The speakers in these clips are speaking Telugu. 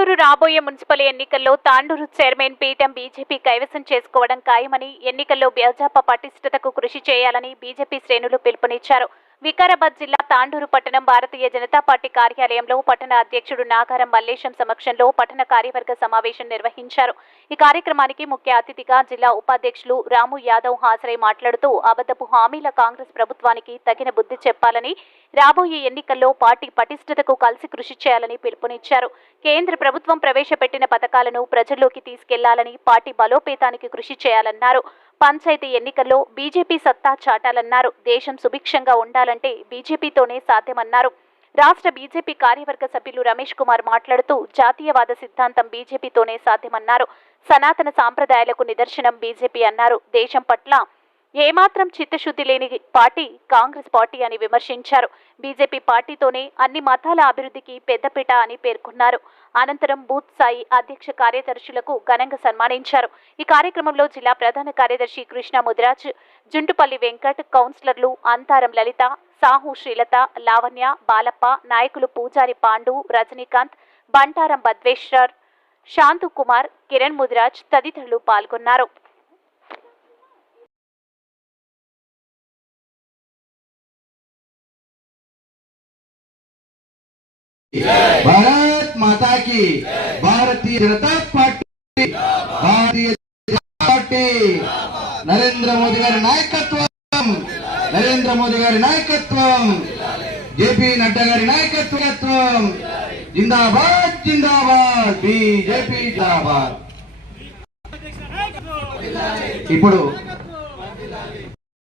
తాండూరు రాబోయే మున్సిపల్ ఎన్నికల్లో తాండూరు చైర్మన్ పీఠం బీజేపీ కైవసం చేసుకోవడం ఖాయమని ఎన్నికల్లో భాజపా పటిష్టతకు కృషి చేయాలని బీజేపీ శ్రేణులు పిలుపునిచ్చారు. వికారాబాద్ జిల్లా తాండూరు పట్టణం భారతీయ జనతా పార్టీ కార్యాలయంలో పట్టణ అధ్యక్షుడు నాగారం మల్లేశం సమక్షంలో పట్టణ కార్యవర్గ సమావేశం నిర్వహించారు. ఈ కార్యక్రమానికి ముఖ్య అతిథిగా జిల్లా ఉపాధ్యక్షులు రాము యాదవ్ హాజరై మాట్లాడుతూ అబద్ధపు హామీల కాంగ్రెస్ ప్రభుత్వానికి తగిన బుద్ధి చెప్పాలని రాబోయే ఎన్నికల్లో పార్టీ పటిష్టతకు కలిసి కృషి చేయాలని పిలుపునిచ్చారు. కేంద్ర ప్రభుత్వం ప్రవేశపెట్టిన పథకాలను ప్రజల్లోకి తీసుకెళ్ళాలని పార్టీ బలోపేతానికి కృషి చేయాలన్నారు. పంచాయతీ ఎన్నికల్లో బీజేపీ సత్తా చాటాలన్నారు. దేశం సుభిక్షంగా ఉండాలంటే బీజేపీతోనే సాధ్యమన్నారు. రాష్ట్ర బీజేపీ కార్యవర్గ సభ్యులు రమేష్ కుమార్ మాట్లాడుతూ జాతీయవాద సిద్ధాంతం బీజేపీతోనే సాధ్యమన్నారు. సనాతన సాంప్రదాయాలకు నిదర్శనం బీజేపీ అన్నారు. దేశం పట్ల ఏమాత్రం చిత్తశుద్ధి లేని పార్టీ కాంగ్రెస్ పార్టీ అని విమర్శించారు. బీజేపీ పార్టీతోనే అన్ని మతాల అభివృద్ధికి పెద్దపీట అని పేర్కొన్నారు. అనంతరం బూత్ స్థాయి అధ్యక్ష కార్యదర్శులకు ఘనంగా సన్మానించారు. ఈ కార్యక్రమంలో జిల్లా ప్రధాన కార్యదర్శి కృష్ణ ముదిరాజ్ జుంటుపల్లి వెంకట్ కౌన్సిలర్లు అంతారం లలిత సాహు శ్రీలత లావణ్య బాలప్ప నాయకులు పూజారి పాండు రజనీకాంత్ బంటారం బద్వేశ్వర్ శాంతు కుమార్ కిరణ్ ముదిరాజ్ తదితరులు పాల్గొన్నారు. భారత్ మాతాకి భారతీయ జనతా పార్టీ భారతీయ పార్టీ నరేంద్ర మోదీ గారి నాయకత్వం నరేంద్ర మోదీ గారి నాయకత్వం జేపీ నడ్డా గారి నాయకత్వం జిందాబాద్ జిందాబాద్ బీజేపీ జిందాబాద్. ఇప్పుడు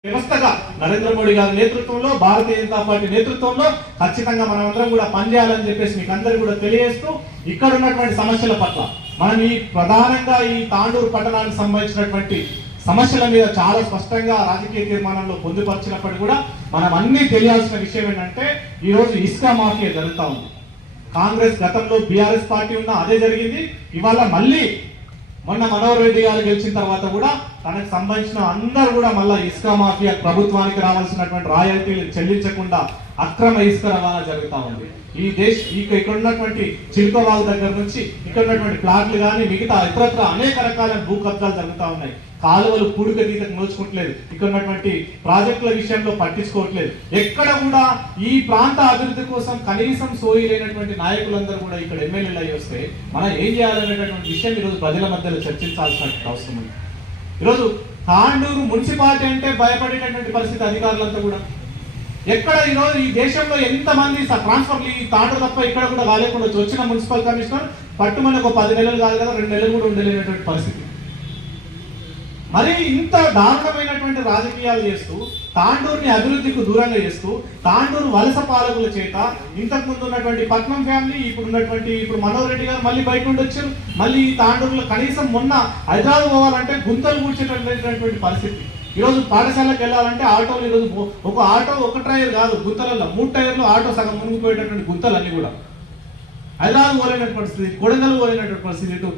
వ్యవస్థగా నరేంద్ర మోడీ గారి నేతృత్వంలో భారతీయ జనతా పార్టీ నేతృత్వంలో ఖచ్చితంగా మనమందరం కూడా పనిచేయాలని చెప్పేసి మీకు అందరికీ కూడా తెలియజేస్తూ ఇక్కడ ఉన్నటువంటి సమస్యల పట్ల మనం ఈ ప్రధానంగా ఈ తాండూరు పట్టణానికి సంబంధించినటువంటి సమస్యల మీద చాలా స్పష్టంగా రాజకీయ తీర్మానంలో పొందుపరిచినప్పటికీ కూడా మనం అన్ని తెలియాల్సిన విషయం ఏంటంటే ఈరోజు రోజు ఇసుక మాఫియా జరుగుతూ ఉంది. కాంగ్రెస్ గతంలో బీఆర్ఎస్ పార్టీ ఉన్న అదే జరిగింది. ఇవాళ మళ్ళీ మొన్న మనోహర్ రెడ్డి గారు గెలిచిన తర్వాత కూడా తనకు సంబంధించిన అందరూ కూడా మళ్ళా ఇసుక మాఫియా ప్రభుత్వానికి రావాల్సినటువంటి రాయల్టీలు చెల్లించకుండా అక్రమ ఇసుక రవాణా జరుగుతూ ఉంది. ఈ దేశ ఇక ఇక్కడ ఉన్నటువంటి చిలుకవాగు దగ్గర నుంచి ఇక్కడ ఉన్నటువంటి ప్లాట్లు కానీ మిగతా ఇతరత్ర అనేక రకాల భూ కబ్జాలు జరుగుతా ఉన్నాయి. కాలువలు పూడిక తీతకు నోచుకోవట్లేదు. ఇక్కడ ఉన్నటువంటి ప్రాజెక్టుల విషయంలో పట్టించుకోవట్లేదు. ఎక్కడ కూడా ఈ ప్రాంత అభివృద్ధి కోసం కనీసం సోయిలైనటువంటి నాయకులందరూ కూడా ఇక్కడ ఎమ్మెల్యేలు అయ్యి వస్తే మనం ఏం చేయాలనేటటువంటి విషయం ఈరోజు ప్రజల మధ్యలో చర్చించాల్సిన అవసరం ఉంది. ఈరోజు తాండూరు మున్సిపాలిటీ అంటే భయపడేటటువంటి పరిస్థితి అధికారులంతా కూడా. ఎక్కడ ఈరోజు ఈ దేశంలో ఎంతమంది ట్రాన్స్ఫర్లు ఈ తాండూరు తప్ప ఇక్కడ కూడా కాలేకుండా వచ్చిన మున్సిపల్ కమిషనర్ పట్టుమని ఒక పది నెలలు కాదు కదా రెండు నెలలు కూడా ఉండలేనటువంటి పరిస్థితి. మరి ఇంత దారుణమైనటువంటి రాజకీయాలు చేస్తూ తాండూరుని అభివృద్ధికి దూరంగా చేస్తూ తాండూరు వలస పాలకుల చేత ఇంతకు ముందు ఉన్నటువంటి పట్నం ఫ్యామిలీ ఇప్పుడు ఉన్నటువంటి ఇప్పుడు మనోహర్ రెడ్డి గారు మళ్ళీ బయట నుండి వచ్చారు. మళ్ళీ ఈ తాండూరులో కనీసం మొన్న హైదరాబాద్ పోవాలంటే గుంతలు కూర్చేటటువంటి పరిస్థితి. ఈరోజు పాఠశాలకు వెళ్ళాలంటే ఆటోలు ఈరోజు ఒక ఆటో ఒక టైర్ కాదు గుంతలలో మూడు టైర్లు ఆటో సగం మునిగిపోయేటటువంటి గుంతలు కూడా. హైదరాబాద్ పోలేనటువంటి పరిస్థితి కొడంగల్ పోలేనటువంటి పరిస్థితి ఇటు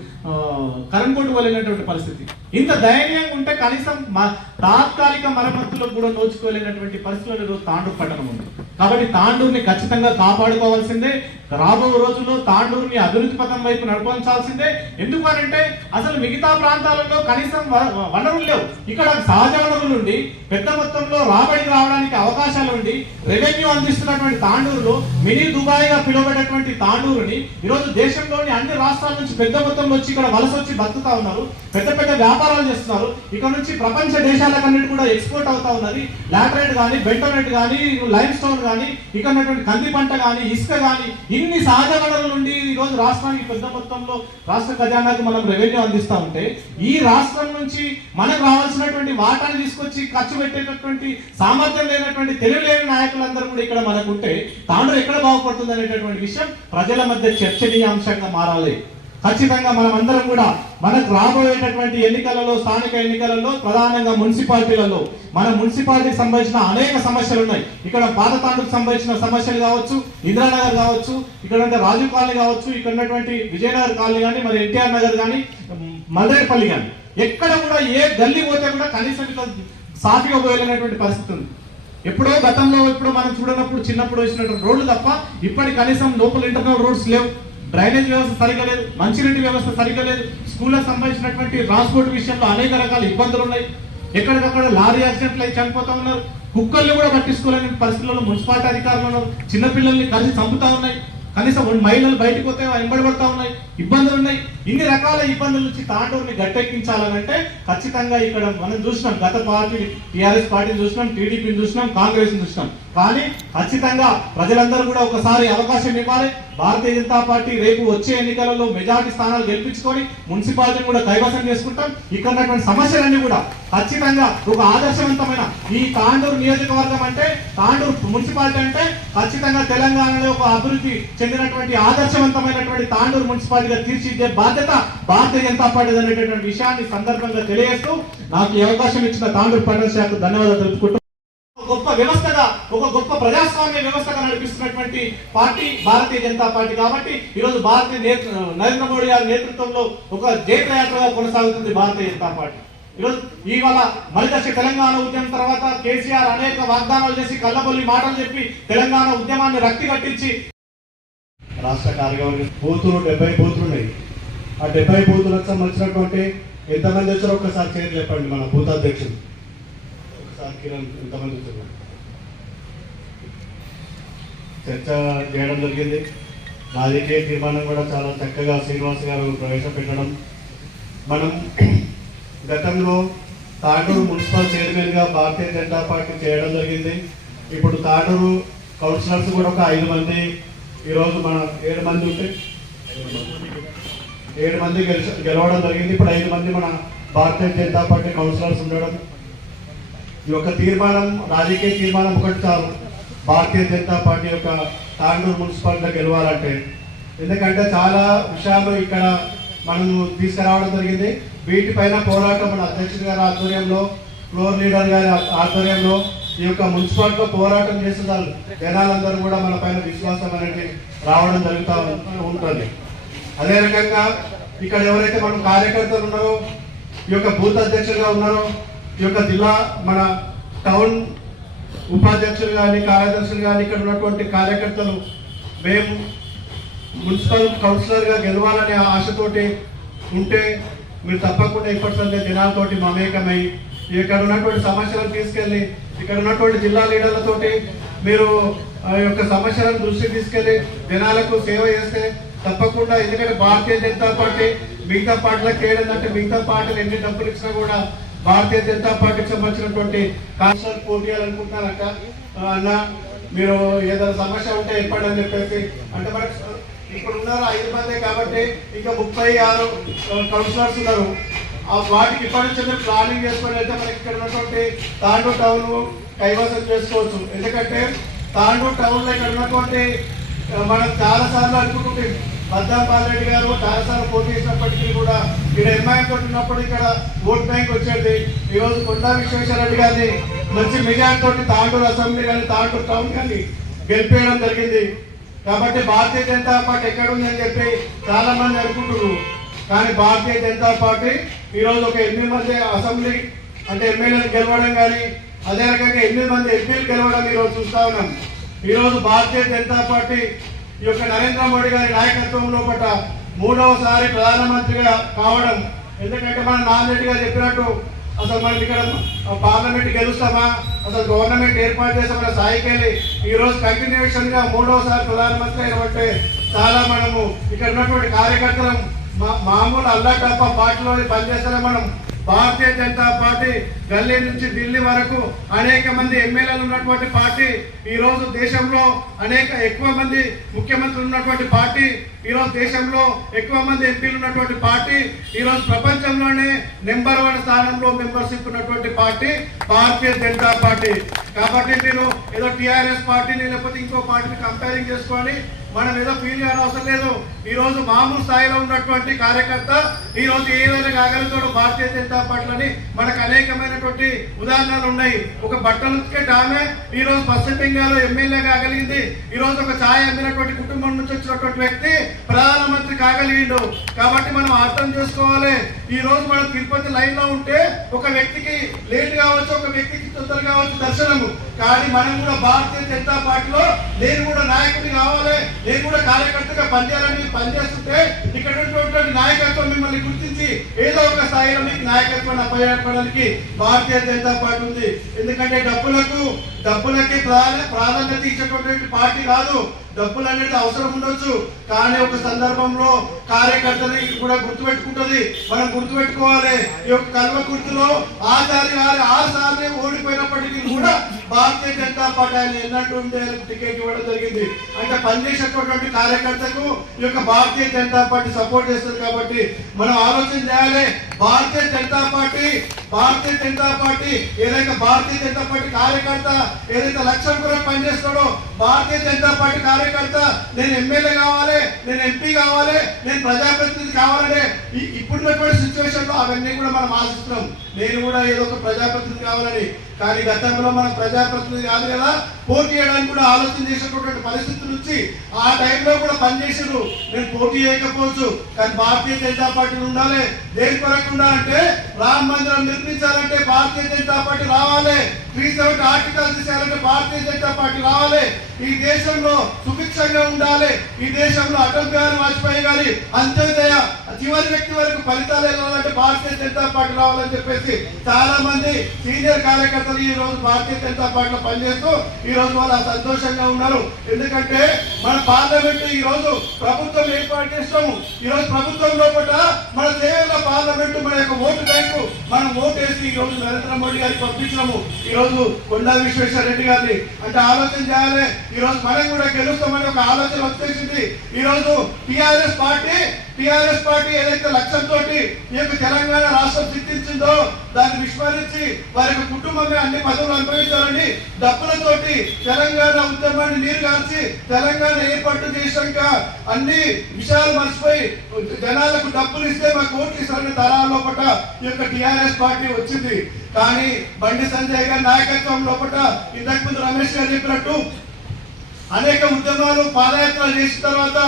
కరంకోట పోలేనటువంటి పరిస్థితి. ఇంత ధైర్యంగా ఉంటే కనీసం మా తాత్కాలిక మరమ్మతులకు కూడా నోచుకోలేనటువంటి పరిస్థితులు తాండ్రు పట్టణం ఉంది. కాబట్టి తాండూరుని ఖచ్చితంగా కాపాడుకోవాల్సిందే. రాబో రోజుల్లో తాండూరుని అభివృద్ధి పథం వైపు నడిపించాల్సిందే ఎందుకంటే అసలు మిగతా ప్రాంతాలలో కనీసం వనరులు లేవు. ఇక్కడ సహజ వనరులు ఉండి పెద్ద మొత్తంలో రాబడి రావడానికి అవకాశాలు ఉండి రెవెన్యూ అందిస్తున్నటువంటి తాండూరులో మినీ దుబాయ్గా పిలువబడేటువంటి తాండూరుని ఈరోజు దేశంలోని అన్ని రాష్ట్రాల నుంచి పెద్ద మొత్తంలో వచ్చి ఇక్కడ వలస వచ్చి బతుకుతా ఉన్నారు. పెద్ద పెద్ద వ్యాపారాలు చేస్తున్నారు. ఇక్కడ నుంచి ప్రపంచ దేశాలకన్నిటి కూడా ఎక్స్పోర్ట్ అవుతా ఉన్నది. లాటరైట్ కానీ బెంటోనెట్ కానీ లైమ్ స్టోన్ కానీ ఇక్కడ కంది పంట కానీ ఇసుక కానీ ఇన్ని సహజ వనరుల నుండి ఈ రోజు రాష్ట్రానికి పెద్ద మొత్తంలో రాష్ట్ర ఖజానాకు మనం రెవెన్యూ అందిస్తా ఉంటే ఈ రాష్ట్రం నుంచి మనకు రావాల్సినటువంటి వాటాను తీసుకొచ్చి ఖర్చు పెట్టేటటువంటి సామర్థ్యం లేనటువంటి తెలివి లేని నాయకులందరూ కూడా ఇక్కడ మనకు ఉంటే తాండ్రు ఎక్కడ బాగుపడుతుంది అనేటటువంటి విషయం ప్రజల మధ్య చర్చనీయాంశంగా మారాలి. ఖచ్చితంగా మనం అందరం కూడా మనకు రాబోయేటటువంటి ఎన్నికలలో స్థానిక ఎన్నికలలో ప్రధానంగా మున్సిపాలిటీలలో మన మున్సిపాలిటీకి సంబంధించిన అనేక సమస్యలు ఉన్నాయి. ఇక్కడ పాతతాండకు సంబంధించిన సమస్యలు కావచ్చు ఇంద్రానగర్ కావచ్చు ఇక్కడ ఉండే రాజీవ్ కాలనీ కావచ్చు ఇక్కడ ఉన్నటువంటి విజయనగర్ కాలనీ కానీ మరి ఎన్టీఆర్ నగర్ కానీ మల్లేపల్లి కానీ. ఎక్కడ కూడా ఏ గల్లీ పోతే కూడా కనీసం ఇట్లా సాఫీగా పోయలేనటువంటి పరిస్థితి ఉంది. ఎప్పుడో గతంలో ఇప్పుడు మనం చూడనప్పుడు చిన్నప్పుడు వచ్చినటువంటి రోడ్లు తప్ప ఇప్పటి కనీసం లోపల ఇంటర్నల్ రోడ్స్ లేవు. డ్రైనేజ్ వ్యవస్థ సరిగా లేదు మంచినీటి వ్యవస్థ సరిగా లేదు. స్కూళ్ళకు సంబంధించినటువంటి ట్రాన్స్పోర్ట్ విషయంలో అనేక రకాల ఇబ్బందులు ఉన్నాయి. ఎక్కడికక్కడ లారీ యాక్సిడెంట్లు అయి చనిపోతా ఉన్నారు. కుక్కల్ని కూడా పట్టించుకోలేని పరిస్థితుల్లో మున్సిపాలిటీ అధికారులు ఉన్నారు. చిన్నపిల్లల్ని కలిసి చంపుతా ఉన్నాయి. కనీసం రెండు మహిళలు బయటకు పోతే వెంబడబడతా ఉన్నాయి. ఇబ్బందులు ఉన్నాయి. ఇన్ని రకాల ఇబ్బందుల నుంచి తాండూరుని గట్టెక్కించాలనంటే ఖచ్చితంగా ఇక్కడ మనం చూసినాం. గత పార్టీ టీఆర్ఎస్ పార్టీని చూసినాం టీడీపీని చూసినాం కాంగ్రెస్ని చూసినాం. కానీ ఖచ్చితంగా ప్రజలందరూ కూడా ఒకసారి అవకాశం ఇవ్వాలి. భారతీయ జనతా పార్టీ రేపు వచ్చే ఎన్నికలలో మెజార్టీ స్థానాలు గెలిపించుకొని మున్సిపాలిటీని కూడా కైవసం చేసుకుంటాం. ఇక్కడ ఉన్నటువంటి సమస్యలన్నీ కూడా ఖచ్చితంగా ఒక ఆదర్శవంతమైన ఈ తాండూరు నియోజకవర్గం అంటే తాండూరు మున్సిపాలిటీ అంటే ఖచ్చితంగా తెలంగాణలో ఒక అభివృద్ధి చెందినటువంటి ఆదర్శవంతమైనటువంటి తాండూరు మున్సిపాలిటీగా తీర్చిదిద్దే బాధ్యత భారతీయ జనతా పార్టీ అనేటటువంటి విషయాన్ని సందర్భంగా తెలియజేస్తూ నాకు ఈ అవకాశం ఇచ్చిన తాండూరు పట్టణ శాఖకు ధన్యవాదాలు తెలుపుకుంటూ వ్యవస్థగా ఒక గొప్ప ప్రజాస్వామ్య వ్యవస్థగా నడిపిస్తున్నటువంటి పార్టీ భారతీయ జనతా పార్టీ కాబట్టి ఈరోజు భారతీయ నరేంద్ర మోడీ గారి నేతృత్వంలో ఒక జయప్రయాత్రగా కొనసాగుతుంది భారతీయ జనతా పార్టీ. ఈరోజు ఇవాళ మలిదశ తెలంగాణ ఉద్యమం తర్వాత కేసీఆర్ అనేక వాగ్దానాలు చేసి కళ్ళబొల్లి మాటలు చెప్పి తెలంగాణ ఉద్యమాన్ని రక్తి కట్టించి రాష్ట్ర కార్యవర్గ బూతులు డెబ్బై బూతులు ఉన్నాయి. ఆ డెబ్బై బూతులకు సంబంధించినటువంటి ఎంతమంది వచ్చారో ఒక్కసారి చేరి చెప్పండి మన బూత్ అధ్యక్షుడు ఒకసారి కిరణ్ ఎంతమంది వచ్చారు? చర్చ చేయడం జరిగింది. రాజకీయ తీర్మానం కూడా చాలా చక్కగా శ్రీనివాస్ గారు ప్రవేశపెట్టడం. మనం గతంలో తాటూరు మున్సిపల్ చైర్మన్గా భారతీయ జనతా పార్టీ చేయడం జరిగింది. ఇప్పుడు తాటూరు కౌన్సిలర్స్ కూడా ఒక ఐదు మంది ఈరోజు మన ఏడు మంది ఉంటే ఏడు మంది గెలవడం జరిగింది. ఇప్పుడు ఐదు మంది మన భారతీయ జనతా పార్టీ కౌన్సిలర్స్ ఉండడం. ఈ యొక్క తీర్మానం రాజకీయ తీర్మానం ఒకటి చాలు. భారతీయ జనతా పార్టీ యొక్క తాండూరు మున్సిపాలిటీలో గెలవాలంటే. ఎందుకంటే చాలా విషయాలు ఇక్కడ మనం తీసుకురావడం జరిగింది. వీటిపైన పోరాటం మన అధ్యక్షుడు గారి ఆధ్వర్యంలో ఫ్లోర్ లీడర్ గారి ఆధ్వర్యంలో ఈ యొక్క మున్సిపాలిటీలో పోరాటం చేసే జనాలందరూ కూడా మన పైన విశ్వాసం అనేది రావడం జరుగుతూ ఉంటుంది. అదే రకంగా ఇక్కడ ఎవరైతే మనం కార్యకర్తలు ఉన్నారో ఈ యొక్క బూత్ అధ్యక్షులుగా ఉన్నారో ఈ యొక్క జిల్లా మన టౌన్ ఉపాధ్యక్షులు కానీ కార్యదర్శులు కానీ ఇక్కడ ఉన్నటువంటి కార్యకర్తలు మేము మున్సిపల్ కౌన్సిలర్గా గెలవాలనే ఆశతోటి ఉంటే మీరు తప్పకుండా ఇప్పటిసందే జనాలతోటి మమేకమై ఇక్కడ ఉన్నటువంటి సమస్యలను తీసుకెళ్ళి ఇక్కడ ఉన్నటువంటి జిల్లా లీడర్లతోటి మీరు ఆ యొక్క సమస్యలను దృష్టి తీసుకెళ్ళి జనాలకు సేవ చేస్తే తప్పకుండా ఎందుకంటే భారతీయ జనతా పార్టీ మిగతా పార్టీలకు అంటే మిగతా పార్టీలు ఎన్ని డబ్బులు ఇచ్చినా కూడా భారతీయ జనతా పార్టీకి సంబంధించినటువంటి కాన్సల్ పోటీ చేయాలనుకుంటున్నారట. అన్న మీరు ఏదైనా సమస్య ఉంటే చెప్పండి అని చెప్పేసి. అంటే మరి ఇప్పుడు ఉన్నారు ఐదు మంది కాబట్టి ఇంకా ముప్పై ఆరు కౌన్సిలర్స్ ఉన్నారు. వాటికి ఇప్పటి నుంచి ప్లానింగ్ చేసుకొని అయితే మనకి ఇక్కడ ఉన్నటువంటి తాండూ టౌన్ కైవసం చేసుకోవచ్చు. ఎందుకంటే తాండూ టౌన్లో ఇక్కడ ఉన్నటువంటి మనం చాలా సార్లు అనుకుంటుంటే మద్దాంపాల్ రెడ్డి గారు చాలాసార్లు పోటీ చేసినప్పటికీ కూడా ఇక్కడ ఎంఐఎం తోటి ఉన్నప్పుడు ఇక్కడ ఓట్ బ్యాంక్ వచ్చేది. ఈ రోజు కొండా విశ్వేశ్వరరెడ్డి గారిని మంచి మెజార్టీ తోటి తాండూరు అసెంబ్లీ కానీ తాండూరు టౌన్ కానీ గెలిపేయడం జరిగింది. కాబట్టి భారతీయ జనతా పార్టీ ఎక్కడ ఉందని చెప్పి చాలా మంది అనుకుంటున్నారు. కానీ భారతీయ జనతా పార్టీ ఈరోజు ఒక ఎనిమిది మంది అసెంబ్లీ అంటే ఎమ్మెల్యేలు గెలవడం కానీ అదే రకంగా ఎనిమిది మంది ఎంపీలు గెలవడం ఈరోజు చూస్తా ఉన్నాం. ఈరోజు భారతీయ జనతా పార్టీ ఈ యొక్క నరేంద్ర మోడీ గారి నాయకత్వంలో పట్ల మూడవసారి ప్రధానమంత్రిగా కావడం ఎందుకంటే మన నాన్నరెడ్డి గారు చెప్పినట్టు అసలు మనకి ఇక్కడ పార్లమెంట్ గెలుస్తామా అసలు గవర్నమెంట్ ఏర్పాటు చేస్తామన్న స్థాయికి వెళ్ళి ఈ రోజు కంటిన్యూషన్గా మూడవసారి ప్రధానమంత్రి అయినట్టే చాలా మనము ఇక్కడ ఉన్నటువంటి కార్యకర్తలం మా- మామూలు అల్లా టప్ప పార్టీలో పనిచేస్తలే మనం. భారతీయ జనతా పార్టీ గల్లీ నుంచి ఢిల్లీ వరకు అనేక మంది ఎమ్మెల్యేలు ఉన్నటువంటి పార్టీ. ఈరోజు దేశంలో అనేక ఎక్కువ మంది ముఖ్యమంత్రులు ఉన్నటువంటి పార్టీ. ఈ రోజు దేశంలో ఎక్కువ మంది ఎంపీలు ఉన్నటువంటి పార్టీ ఈ రోజు ప్రపంచంలోనే నెంబర్ వన్ స్థానంలో మెంబర్షిప్ ఉన్నటువంటి పార్టీ భారతీయ జనతా పార్టీ. కాబట్టి మీరు ఏదో టీఆర్ఎస్ పార్టీని లేకపోతే ఇంకో పార్టీని కంపేరింగ్ చేసుకొని మనం ఏదో ఫీల్ చేయడం అవసరం లేదు. ఈరోజు మామూలు స్థాయిలో ఉన్నటువంటి కార్యకర్త ఈ రోజు ఏదైనా కాగలుగుతాడు భారతీయ జనతా పార్టీలని మనకు అనేకమైనటువంటి ఉదాహరణలు ఉన్నాయి. ఒక బట్టలు ఆమె ఈ రోజు పశ్చిమ బెంగాల్ ఎమ్మెల్యే కాగలిగింది. ఈరోజు ఒక ఛాయ్ అమ్మినటువంటి కుటుంబం నుంచి వచ్చినటువంటి వ్యక్తి ప్రధానమంత్రి కాగలిగిండు. కాబట్టి మనం అర్థం చేసుకోవాలి. ఈ రోజు మనం తిరుపతి లైన్లో ఉంటే ఒక వ్యక్తికి లేట్ కావచ్చు ఒక వ్యక్తికి తొందర కావచ్చు దర్శనము. కానీ మనం కూడా భారతీయ జనతా పార్టీలో నేను కూడా నాయకుడిని కావాలి నేను కూడా కార్యకర్తగా పనిచేయాలని పనిచేస్తుంటే ఇక్కడ ఉన్నటువంటి నాయకత్వం మిమ్మల్ని గుర్తించి ఏదో ఒక స్థాయిలో మీకు నాయకత్వాన్ని అప్పయపడడానికి భారతీయ జనతా పార్టీ ఉంది. ఎందుకంటే డబ్బులకు డబ్బులకి ప్రాధాన్యత ఇచ్చేటటువంటి పార్టీ కాదు. డబ్బులు అనేది అవసరం ఉండొచ్చు. కానీ ఒక సందర్భంలో కార్యకర్తని కూడా గుర్తుపెట్టుకుంటుంది. మనం గుర్తుపెట్టుకోవాలి. ఈ యొక్క కల్వ గుర్తులో ఆచార్య గారి ఆరు ఓడిపోయినప్పటికీ కూడా భారతీయ జనతా పార్టీ ఆయన ఎన్నట్టు టికెట్ ఇవ్వడం జరిగింది. అంటే పనిచేసేటటువంటి కార్యకర్తకు ఈ యొక్క భారతీయ జనతా పార్టీ సపోర్ట్ చేస్తుంది కాబట్టి మనం ఆలోచన చేయాలి. భారతీయ జనతా పార్టీ భారతీయ జనతా పార్టీ ఏదైతే భారతీయ జనతా పార్టీ కార్యకర్త ఏదైతే లక్ష్యం కూడా పనిచేస్తాడో భారతీయ జనతా పార్టీ కార్యకర్త నేను ఎమ్మెల్యే కావాలి నేను ఎంపీ కావాలి నేను ప్రజాప్రతినిధి కావాలనే ఇప్పుడున్నటువంటి సిచ్యువేషన్లో అవన్నీ కూడా మనం ఆశిస్తున్నాం నేను కూడా ఏదో ఒక ప్రజాప్రతినిధి కావాలని కానీ గతంలో మనం ప్రజాప్రతినిధి కాదు కదా పోటీ చేయడానికి కూడా ఆలోచన చేసినటువంటి పరిస్థితులు వచ్చి ఆ టైంలో కూడా పనిచేసారు నేను పోటీ చేయకపోవచ్చు కానీ భారతీయ జనతా పార్టీ ఉండాలి. దేని కొరకు ఉండాలంటే రామ మందిరం నిర్మించాలంటే భారతీయ జనతా పార్టీ రావాలి. త్రీ సెవెంటీ ఆర్టికల్ తీసేయాలంటే భారతీయ జనతా పార్టీ రావాలి. ఈ దేశంలో సుభిక్షంగా ఉండాలి. ఈ దేశంలో అటల్ బిహారీ వాజ్పేయి గారి అంత్యోదయ చివరి వ్యక్తి వరకు ఫలితాలు వెళ్ళాలంటే భారతీయ జనతా పార్టీ రావాలని చెప్పేసి చాలా మంది సీనియర్ కార్యకర్తలు ఈ రోజు భారతీయ జనతా పార్టీలో పనిచేస్తూ ఈ రోజు వాళ్ళు సంతోషంగా ఉన్నారు. ఎందుకంటే మన పార్లమెంట్ ఈ రోజు ప్రభుత్వం ఏర్పాటు చేస్తాము ఈ రోజు ప్రభుత్వం లోపల మన దేవేంద్ర పార్లమెంట్ మన యొక్క ఓటు బ్యాంకు మనం ఓటు వేసి ఈ రోజు నరేంద్ర మోడీ గారికి పంపించినాము ఈ రోజు కొండా విశ్వేశ్వర రెడ్డి గారిని. అంటే ఆలోచన చేయాలి. ఈ రోజు మనం కూడా గెలుస్తామని ఒక ఆలోచన వచ్చేసింది. ఈ రోజు టిఆర్ఎస్ పార్టీ టిఆర్ఎస్ పార్టీ ఏదైతే లక్ష్యంతో ఈ యొక్క తెలంగాణ రాష్ట్రం సిద్ధించిందో దాన్ని విస్మరించి వారి యొక్క కుటుంబమే అన్ని పదవులు అనుభవించాలని డబ్బులతోటి తెలంగాణ ఉద్యమాన్ని నీరు కాల్చి తెలంగాణ ఏర్పాటు చేశాక అన్ని విషయాలు మర్చిపోయి జనాలకు డబ్బులు ఇస్తే మాకు ఓట్లు ఇస్తారని తరాల లోపల ఈ యొక్క టిఆర్ఎస్ పార్టీ వచ్చింది. కానీ బండి సంజయ్ గారి నాయకత్వం లోపల ఇంతకు ముందు రమేష్ గారు చెప్పినట్టు అనేక ఉద్యమాలు పాదయాత్ర చేసిన తర్వాత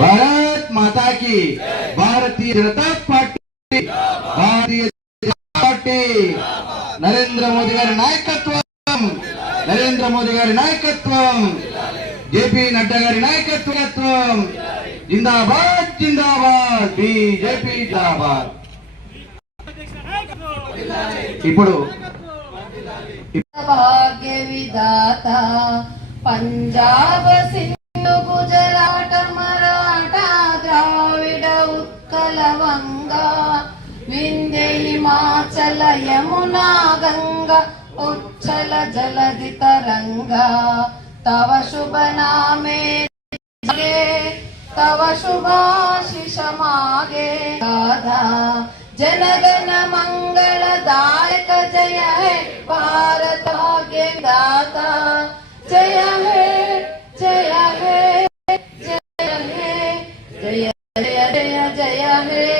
భారత్ మాతాకి భారతీయ జనతా పార్టీ భారతీయ పార్టీ నరేంద్ర మోదీ గారి నాయకత్వం నరేంద్ర మోదీ గారి నాయకత్వం జేపీ నడ్డా గారి నాయకత్వం జిందాబాద్ జిందాబాద్ బీజేపీ జిందాబాద్. ఇప్పుడు భాగ్య విధాత పంజాబ్ సింగ్ గుజరాట మరాఠా ద్రావిడ ఉత్కల వంగ వింధ్య హిమాచల యమునా గంగ ఉచ్చల జలధి తరంగ తవ శుభ నామే गे तव शुभाशिष मागे राधा जनगण मंगलदायक जय हे भारत भाग्य दाता जय Hare